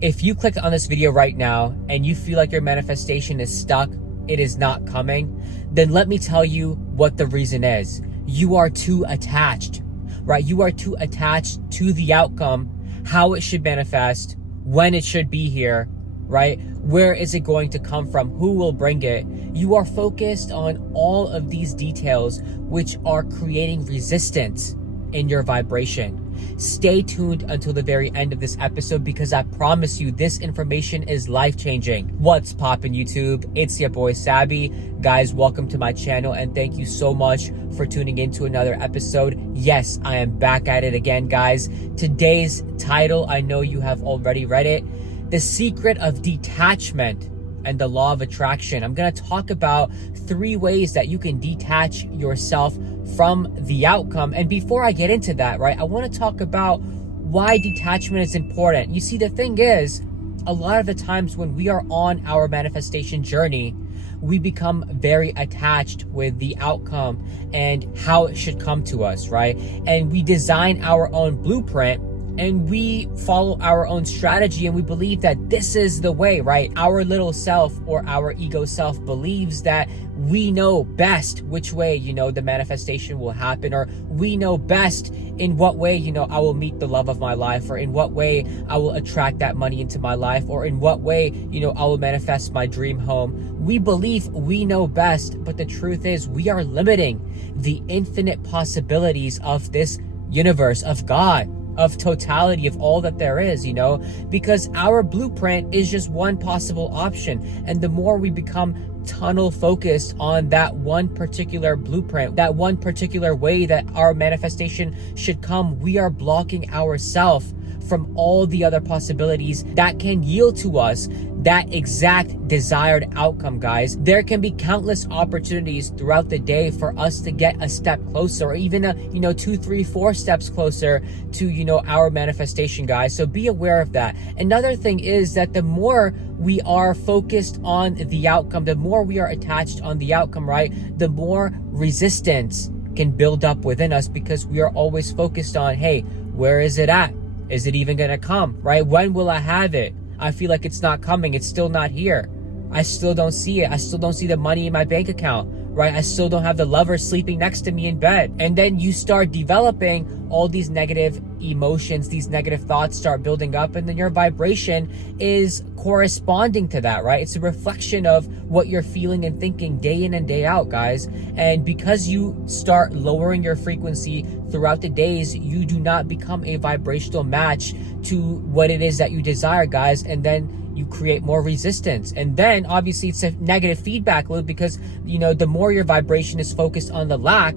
If you click on this video right now and you feel like your manifestation is stuck, it is not coming, then let me tell you what the reason is. You are too attached, right? You are too attached to the outcome, how it should manifest, when it should be here, right? Where is it going to come from? Who will bring it? You are focused on all of these details, which are creating resistance in your vibration. Stay tuned until the very end of this episode because I promise you this information is life-changing. What's poppin' YouTube? It's your boy Sabby. Guys, welcome to my channel and thank you so much for tuning in to another episode. Yes, I am back at it again, guys. Today's title, I know you have already read it, The Secret of Detachment and the Law of Attraction. I'm going to talk about 3 ways that you can detach yourself from the outcome. And before I get into that, right, I want to talk about why detachment is important. You see, the thing is, a lot of the times when we are on our manifestation journey, we become very attached with the outcome and how it should come to us, right? And we design our own blueprint and we follow our own strategy and we believe that this is the way, right? Our little self or our ego self believes that we know best which way, the manifestation will happen, or we know best in what way, I will meet the love of my life, or in what way I will attract that money into my life, or in what way, I will manifest my dream home. We believe we know best, but the truth is we are limiting the infinite possibilities of this universe, of God, of totality, of all that there is, because our blueprint is just one possible option. And the more we become tunnel focused on that one particular blueprint, that one particular way that our manifestation should come, we are blocking ourselves from all the other possibilities that can yield to us that exact desired outcome, guys. There can be countless opportunities throughout the day for us to get a step closer, or even 2, 3, 4 steps closer to, our manifestation, guys. So be aware of that. Another thing is that the more we are focused on the outcome, the more we are attached on the outcome, right? The more resistance can build up within us because we are always focused on, hey, where is it at? Is it even going to come, right? When will I have it? I feel like it's not coming. It's still not here. I still don't see it. I still don't see the money in my bank account, right? I still don't have the lover sleeping next to me in bed. And then you start developing all these negative emotions, these negative thoughts start building up, and then your vibration is corresponding to that, right? It's a reflection of what you're feeling and thinking day in and day out, guys. And because you start lowering your frequency throughout the days, you do not become a vibrational match to what it is that you desire, guys. And then you create more resistance. And then obviously it's a negative feedback loop because, the more your vibration is focused on the lack,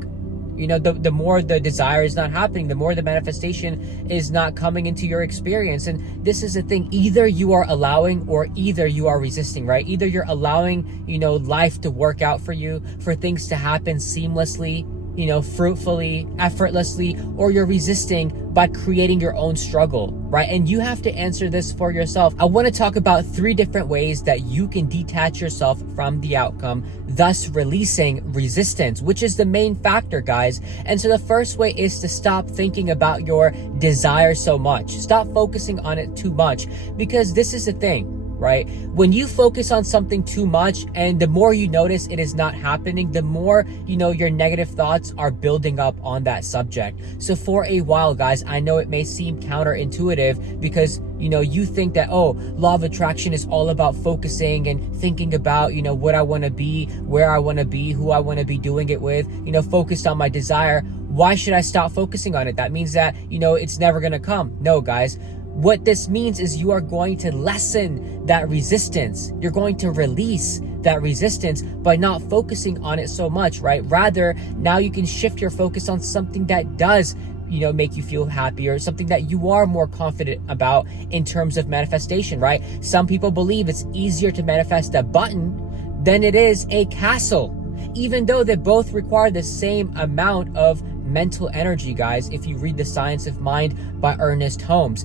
the more the desire is not happening, the more the manifestation is not coming into your experience. And this is the thing, either you are allowing or either you are resisting, right? Either you're allowing, life to work out for you, for things to happen seamlessly, fruitfully, effortlessly, or you're resisting by creating your own struggle, right? And you have to answer this for yourself. I want to talk about 3 different ways that you can detach yourself from the outcome, thus releasing resistance, which is the main factor, guys. And so the first way is to stop thinking about your desire so much. Stop focusing on it too much, because this is the thing, right? When you focus on something too much and the more you notice it is not happening, the more, your negative thoughts are building up on that subject. So for a while, guys, I know it may seem counterintuitive because, you think that, law of attraction is all about focusing and thinking about, what I want to be, where I want to be, who I want to be doing it with, focused on my desire. Why should I stop focusing on it? That means that, it's never going to come. No, guys. What this means is you are going to lessen that resistance. You're going to release that resistance by not focusing on it so much, right? Rather, now you can shift your focus on something that does, make you feel happier, something that you are more confident about in terms of manifestation, right? Some people believe it's easier to manifest a button than it is a castle, even though they both require the same amount of mental energy, guys, if you read The Science of Mind by Ernest Holmes,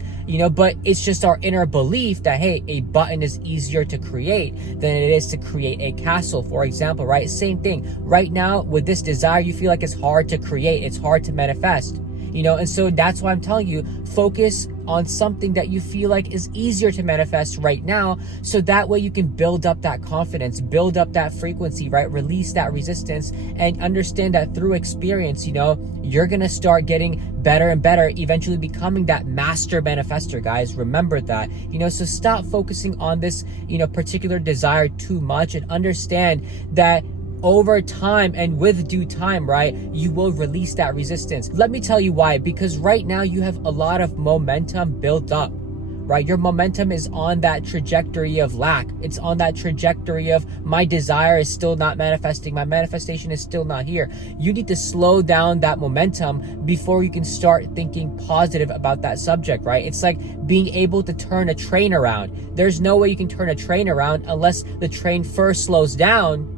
but it's just our inner belief that, hey, a button is easier to create than it is to create a castle, for example, right? Same thing. Right now, with this desire, you feel like it's hard to create, it's hard to manifest, and so that's why I'm telling you, focus on something that you feel like is easier to manifest right now, so that way you can build up that confidence, build up that frequency, right? Release that resistance, and understand that through experience, you're gonna start getting better and better, eventually becoming that master manifester, guys. Remember that. So stop focusing on this particular desire too much, and understand that over time and with due time, right, you will release that resistance. Let me tell you why. Because right now you have a lot of momentum built up, right? Your momentum is on that trajectory of lack. It's on that trajectory of my desire is still not manifesting. My manifestation is still not here. You need to slow down that momentum before you can start thinking positive about that subject, right? It's like being able to turn a train around. There's no way you can turn a train around unless the train first slows down,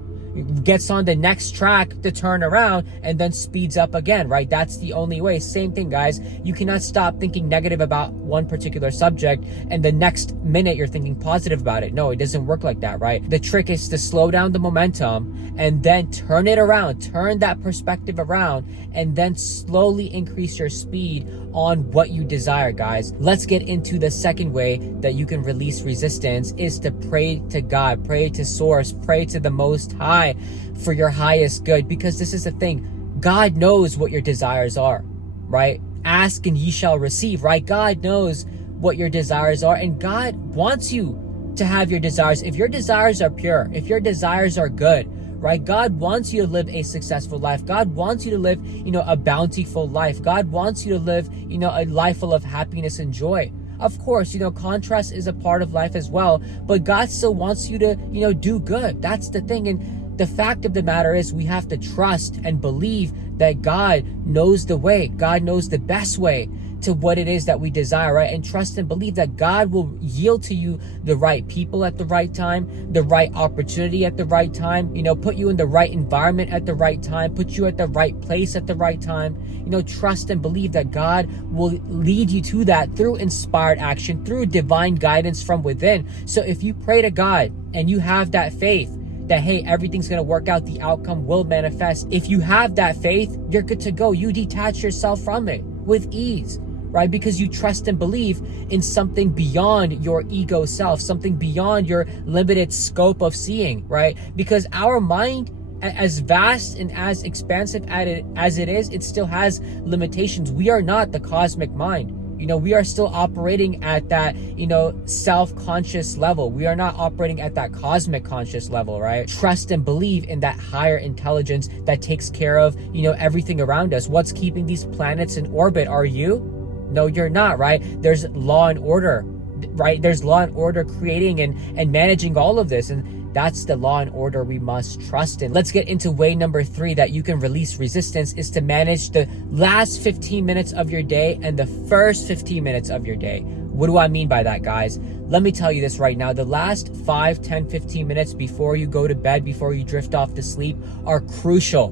gets on the next track to turn around, and then speeds up again, right? That's the only way. Same thing, guys. You cannot stop thinking negative about one particular subject and the next minute you're thinking positive about it. No, it doesn't work like that, right? The trick is to slow down the momentum and then turn it around, turn that perspective around, and then slowly increase your speed on what you desire, guys. Let's get into the second way that you can release resistance, is to pray to God, pray to Source, pray to the Most High for your highest good. Because this is the thing, God knows what your desires are, right? Ask and ye shall receive, right? God knows what your desires are, and God wants you to have your desires. If your desires are pure, if your desires are good, right? God wants you to live a successful life. God wants you to live, a bountiful life. God wants you to live, a life full of happiness and joy. Of course, contrast is a part of life as well, but God still wants you to, do good. That's the thing. And the fact of the matter is, we have to trust and believe that God knows the way. God knows the best way to what it is that we desire, right? And trust and believe that God will yield to you the right people at the right time, the right opportunity at the right time, put you in the right environment at the right time, put you at the right place at the right time. Trust and believe that God will lead you to that through inspired action, through divine guidance from within. So if you pray to God and you have that faith that, hey, everything's going to work out, the outcome will manifest. If you have that faith, you're good to go. You detach yourself from it with ease, right? Because you trust and believe in something beyond your ego self, something beyond your limited scope of seeing, right? Because our mind, as vast and as expansive as it is, it still has limitations. We are not the cosmic mind. We are still operating at that, self-conscious level. We are not operating at that cosmic conscious level, right? Trust and believe in that higher intelligence that takes care of, everything around us. What's keeping these planets in orbit? Are you? No, you're not, right? There's law and order, right? There's law and order creating and managing all of this. And that's the law and order we must trust in. Let's get into way number 3 that you can release resistance, is to manage the last 15 minutes of your day and the first 15 minutes of your day. What do I mean by that, guys? Let me tell you this right now. The last 5, 10, 15 minutes before you go to bed, before you drift off to sleep, are crucial,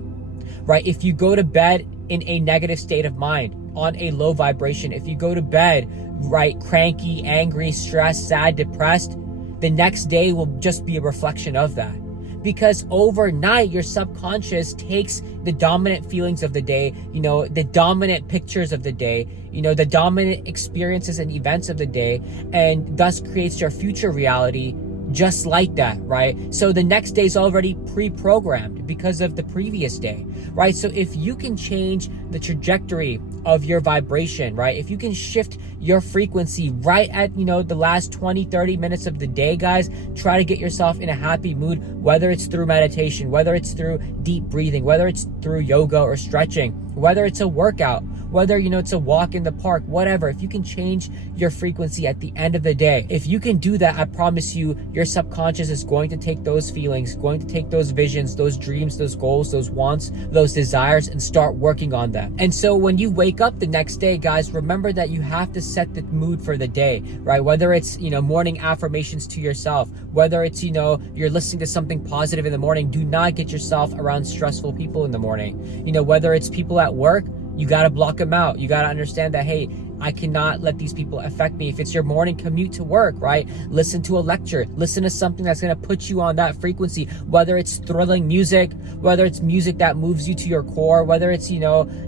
right? If you go to bed in a negative state of mind, on a low vibration, if you go to bed, right, cranky, angry, stressed, sad, depressed, the next day will just be a reflection of that. Because overnight, your subconscious takes the dominant feelings of the day, the dominant pictures of the day, the dominant experiences and events of the day, and thus creates your future reality just like that, right? So the next day is already pre-programmed because of the previous day, right? So if you can change the trajectory of your vibration, right? If you can shift your frequency right at, the last 20, 30 minutes of the day, guys, try to get yourself in a happy mood, whether it's through meditation, whether it's through deep breathing, whether it's through yoga or stretching, whether it's a workout, whether, it's a walk in the park, whatever. If you can change your frequency at the end of the day, if you can do that, I promise you, your subconscious is going to take those feelings, going to take those visions, those dreams, those goals, those wants, those desires, and start working on them. And so when you wake up the next day, guys, remember that you have to set the mood for the day, right? Whether it's, morning affirmations to yourself, whether it's, you're listening to something positive in the morning, do not get yourself around stressful people in the morning. Whether it's people at work, you got to block them out. You got to understand that, hey, I cannot let these people affect me. If it's your morning commute to work, right? Listen to a lecture, listen to something that's going to put you on that frequency, whether it's thrilling music, whether it's music that moves you to your core, whether it's,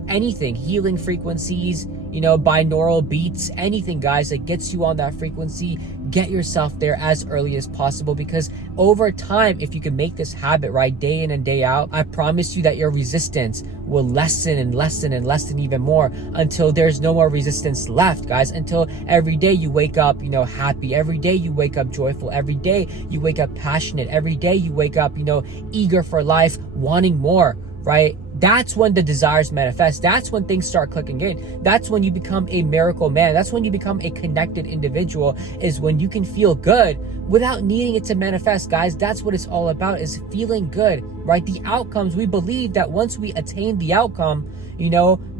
anything, healing frequencies, binaural beats, anything, guys, that gets you on that frequency. Get yourself there as early as possible, because over time, if you can make this habit, right, day in and day out, I promise you that your resistance will lessen and lessen and lessen even more until there's no more resistance left, guys, until every day you wake up, happy, every day you wake up joyful, every day you wake up passionate, every day you wake up, eager for life, wanting more, right? That's when the desires manifest. That's when things start clicking in. That's when you become a miracle man. That's when you become a connected individual, is when you can feel good without needing it to manifest, guys. That's what it's all about, is feeling good, right? The outcomes, we believe that once we attain the outcome,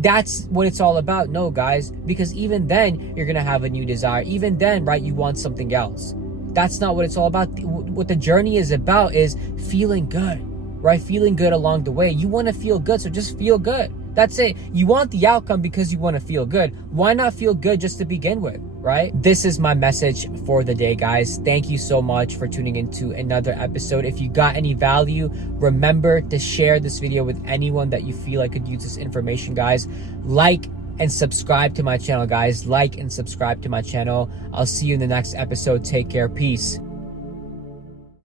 that's what it's all about. No, guys, because even then you're going to have a new desire. Even then, right, you want something else. That's not what it's all about. What the journey is about is feeling good. Right? Feeling good along the way. You want to feel good, so just feel good. That's it. You want the outcome because you want to feel good. Why not feel good just to begin with, right? This is my message for the day, guys. Thank you so much for tuning into another episode. If you got any value, remember to share this video with anyone that you feel like could use this information, guys. Like and subscribe to my channel, guys. Like and subscribe to my channel. I'll see you in the next episode. Take care. Peace.